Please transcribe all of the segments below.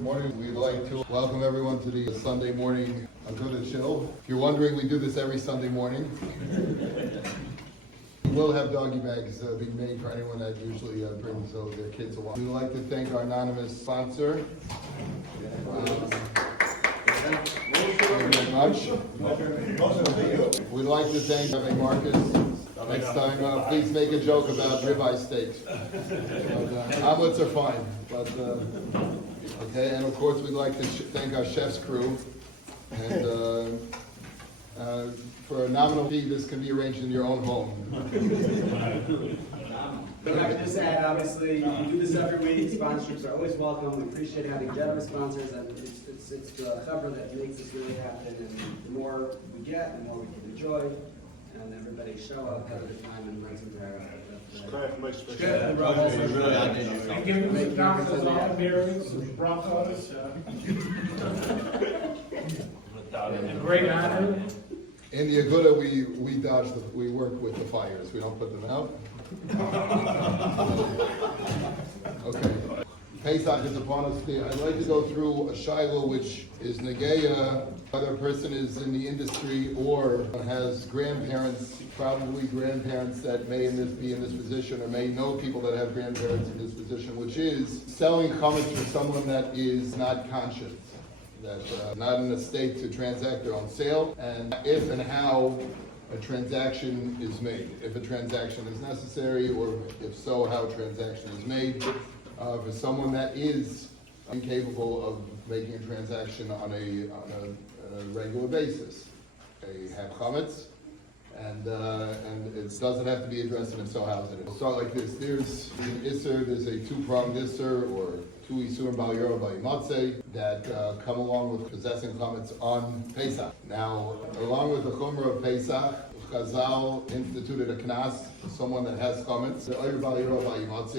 Good morning. We'd like to welcome everyone to the Sunday morning Agudas shul. If you're wondering, we do this every Sunday morning. We will have doggy bags being made for anyone that usually brings their kids along. We'd like to thank our anonymous sponsor. Thank you very much. We'd like to thank Rabbi Marcus. Next time, please make a joke about ribeye steaks. Omelets are fine, but okay. And of course, we'd like to thank our chef's crew. And for a nominal fee, this can be arranged in your own home. But I can just add, obviously, we do this every week. Sponsorships are always welcome. We appreciate having generous sponsors, and it's the cover that makes this really happen. And the more we get, the more we can enjoy, and everybody show up at a good time and run some prayer. And give them some gospels all the bearings, some brachos. A great honor. In the Aguda, we work with the fires. We don't put them out. Okay. Pesach is upon us. I'd like to go through a shiloh which is negeya, whether a person is in the industry or has grandparents, probably grandparents that may be in this position or may know people that have grandparents in this position, which is selling chametz for someone that is not conscious, that not in a state to transact their own sale, and if and how a transaction is made, if a transaction is necessary, or if so, how a transaction is made. For someone that is incapable of making a transaction on a regular basis, they have chametz, and it doesn't have to be addressed, and if so, how's it? We'll start like this. There's an isser, there's a two-pronged isser, or two isurim bal yoro bal yimatzeh, that come along with possessing chametz on Pesach. Now, along with the chumrah of Pesach, Chazal instituted a knas, someone that has chametz,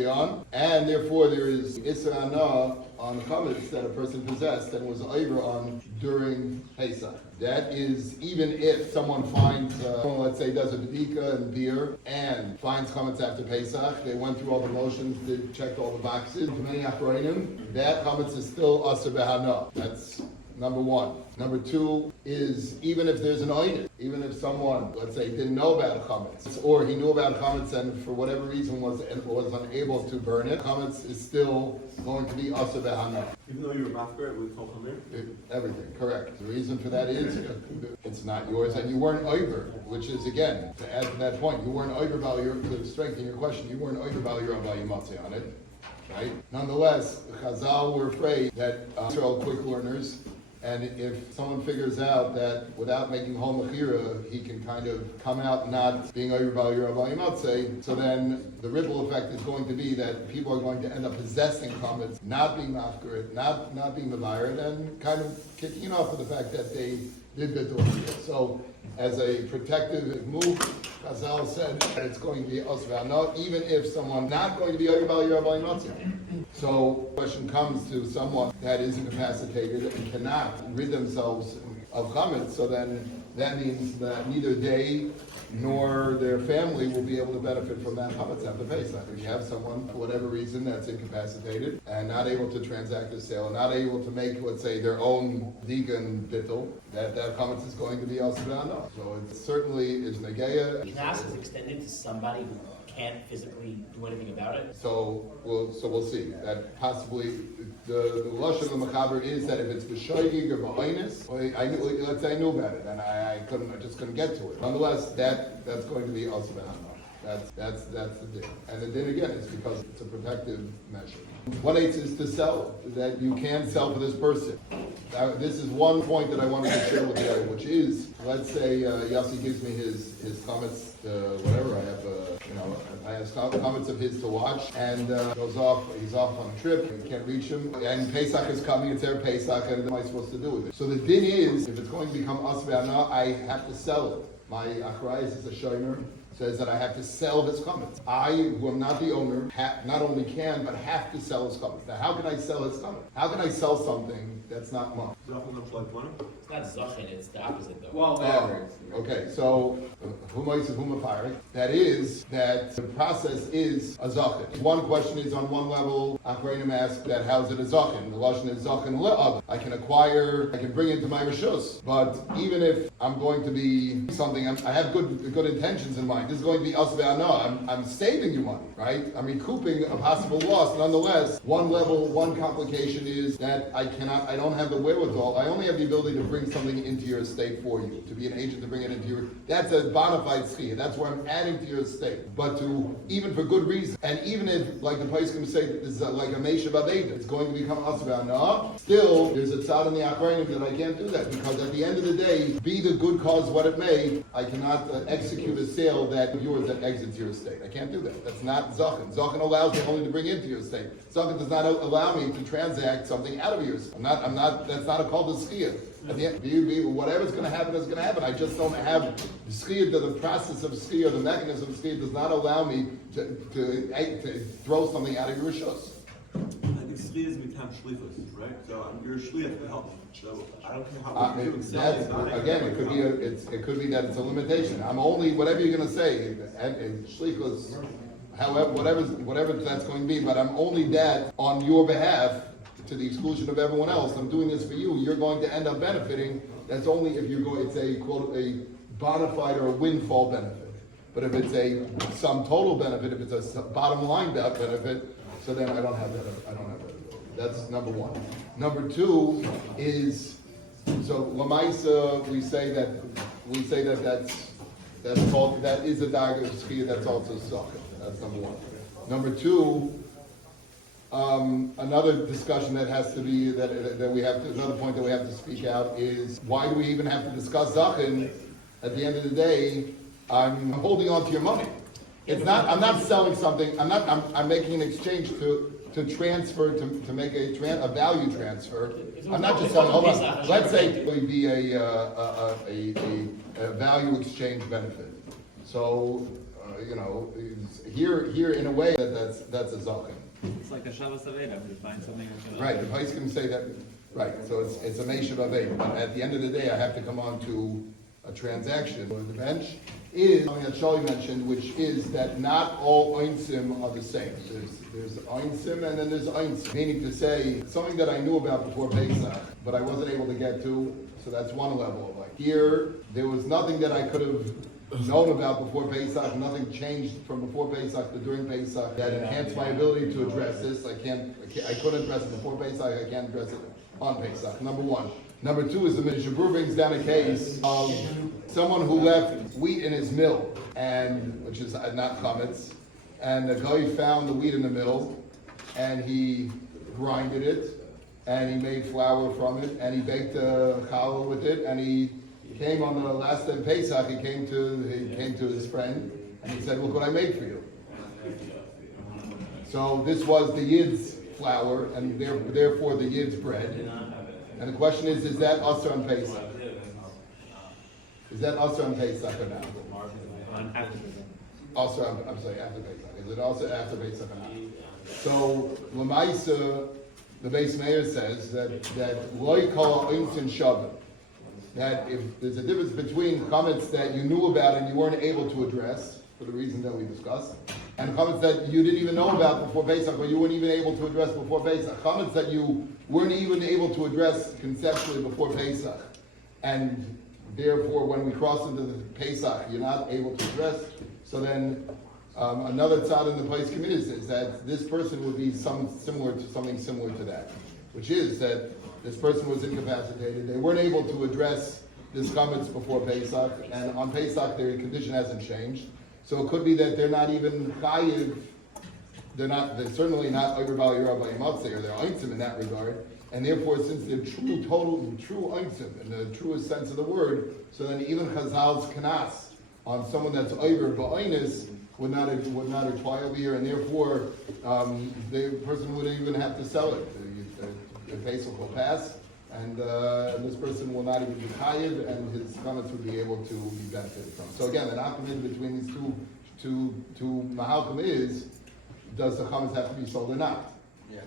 on, and therefore there is isser ana on chametz that a person possessed and was over on during Pesach. That is, even if someone finds, let's say, does a bedika and beer and finds chametz after Pesach, they went through all the motions, they checked all the boxes, that chametz is still aser behana. That's number one. Number two is, even if there's an oinen, even if someone, let's say, didn't know about chametz, or he knew about chametz and for whatever reason was unable to burn it, chametz is still going to be aser behana. Even though you were mafker with Chochom? Everything, correct. The reason for that is it's not yours, and you weren't over, which is, again, to add to that point, you weren't over to strengthen your question, you weren't over bal yimatzeh on it, right? Nonetheless, Chazal were afraid that Israel quick learners, and if someone figures out that without making whole mechira, he can kind of come out not being over bal yimatzeh, so then the ripple effect is going to be that people are going to end up possessing chametz, not being mafkarit, not being mevared, and kind of kicking off with the fact that they did the door. So, as a protective move, Chazal said that it's going to be aser no, even if someone not going to be over bal yimatzeh. So, the question comes to someone that is incapacitated and cannot rid themselves of chametz, so then that means that neither they nor their family will be able to benefit from that chametz after Pesach. If you have someone, for whatever reason, that's incapacitated and not able to transact a sale, and not able to make, let's say, their own vegan bittul, that chametz is going to be aser behana. So it certainly is negeya. Knas is extended to somebody who can't physically do anything about it. So we'll see. That possibly the lashon of the mechaber is that if it's b'shoigig or b'oinus, let's say I knew about it and I just couldn't get to it. Nonetheless, that's going to be aser behana. That's the din. And the din again is because it's a protective measure. One eighth is to sell, that you can sell for this person. Now, this is one point that I wanted to share with you, which is, let's say Yossi gives me his chametz, whatever, I have chametz of his to watch, and he's off on a trip, I can't reach him, and Pesach is coming, it's their Pesach, and what am I supposed to do with it? So the din is, if it's going to become aser behana, I have to sell it. My achrayus is a shomer, says that I have to sell his chametz. I, who am not the owner, not only can, but have to sell his chametz. Now, how can I sell his chametz? How can I sell something that's not mine? It's not zachin, it's the opposite though. Well, whatever. Okay, so that is that the process is a zachin. One question is on one level, Achreinim ask that how's it a zachin? The lashon is zachin le'ad. I can acquire, I can bring it to my reshus. But even if I'm going to be something, I have good intentions in mind. This is going to be us ve'ana. I'm saving you money, right? I'm recouping a possible loss. Nonetheless, one level, one complication is that I don't have the wherewithal. I only have the ability to bring something into your estate for you, to be an agent to bring it into your. That's a bona fide schia. That's where I'm adding to your estate. But to even for good reason, and even if, like the place can say, this is like a meishav aveda, it's going to become asva. No, still there's a tzad in the Achreinim that I can't do that because at the end of the day, be the good cause what it may, I cannot execute a sale that yours that exits your estate. I can't do that. That's not zachin. Zachin allows me only to bring into your estate. Zachin does not allow me to transact something out of yours. I'm not. That's not a call to schia. At the end, whatever's going to happen is going to happen. I just don't have schia. The process of schia, the mechanism of schia, does not allow me to throw something out of your rishos. I think schia is mitam shlichus, right? So you're a shliach to help. So I don't care how you do it. Again, it could be that it's a limitation. I'm only whatever you're going to say, and shlichus, however, whatever that's going to be. But I'm only that on your behalf, to the exclusion of everyone else. I'm doing this for you. You're going to end up benefiting. That's only if you're going. It's a quote a bona fide or a windfall benefit. But if it's a sum total benefit, if it's a bottom line benefit, so then I don't have that. I don't have that. That's number one. Number two is so lamaisa. We say that that is a dagger of schia. That's also socket. That's number one. Number two. Another discussion that has to be that we have to, another point that we have to speak out is why do we even have to discuss zachin? At the end of the day, I'm holding on to your money. It's not. I'm not selling something. I'm making an exchange to transfer to make a value transfer. I'm not just selling. Hold on. Let's say it would be a value exchange benefit. So here in a way that's a zachin. It's like a Shabbos Aveda, we find something. Right, the place can say that, right, so it's a meishav aveda, but at the end of the day, I have to come on to a transaction. The bench is something that Shali mentioned, which is that not all oinsim are the same. There's oinsim and then there's oinsim. Meaning to say, something that I knew about before Pesach, but I wasn't able to get to, so that's one level of like. Here, there was nothing that I could have known about before Pesach, nothing changed from before Pesach to during Pesach that enhanced my ability to address this. I couldn't address it before Pesach, I can't address it on Pesach, number one. Number two is the Mir Yeshiva brings down a case of someone who left wheat in his mill, and which is not chametz, and the guy found the wheat in the mill, and he grinded it, and he made flour from it, and he baked a challah with it, and he came on the last day of Pesach, he came to his friend, and he said, look what I made for you. So this was the Yid's flour, and therefore the Yid's bread. And the question is that also on Pesach? Is that also on Pesach or not? Also, I'm sorry, after Pesach. Is it also after Pesach or not? So, Lamaisa, the Beis Meir says that loy kol ha'insin shavim. That if there's a difference between chametz that you knew about and you weren't able to address, for the reason that we discussed, and chametz that you didn't even know about before Pesach, or you weren't even able to address before Pesach. Chametz that you weren't even able to address conceptually before Pesach, and therefore when we cross into the Pesach, you're not able to address. So then another tzad in the place community says that this person would be something similar to that, which is that this person was incapacitated. They weren't able to address this chametz before Pesach, and on Pesach their condition hasn't changed. So it could be that they're not even chayiv. They're certainly not AYWRP or they're oinsim in that regard. And therefore, since they're true oinsim in the truest sense of the word, so then even Chazal's kanas on someone that's over ba'oinis would not require over here, and therefore the person wouldn't even have to sell it. The Pesach will pass, and this person will not even be chayiv, and his chametz would be able to be benefited from. So again, the nafkamid between these two mahalkim is, does the chametz have to be sold or not?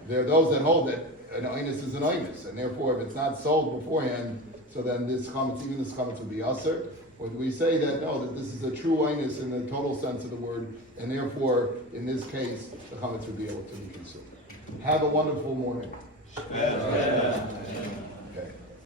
There are those that hold that an oinus is an oinus, and therefore if it's not sold beforehand, so then this chametz, even this chametz would be aser. Or do we say that no, that this is a true oinus in the total sense of the word, and therefore in this case the chametz would be able to be consumed? Have a wonderful morning.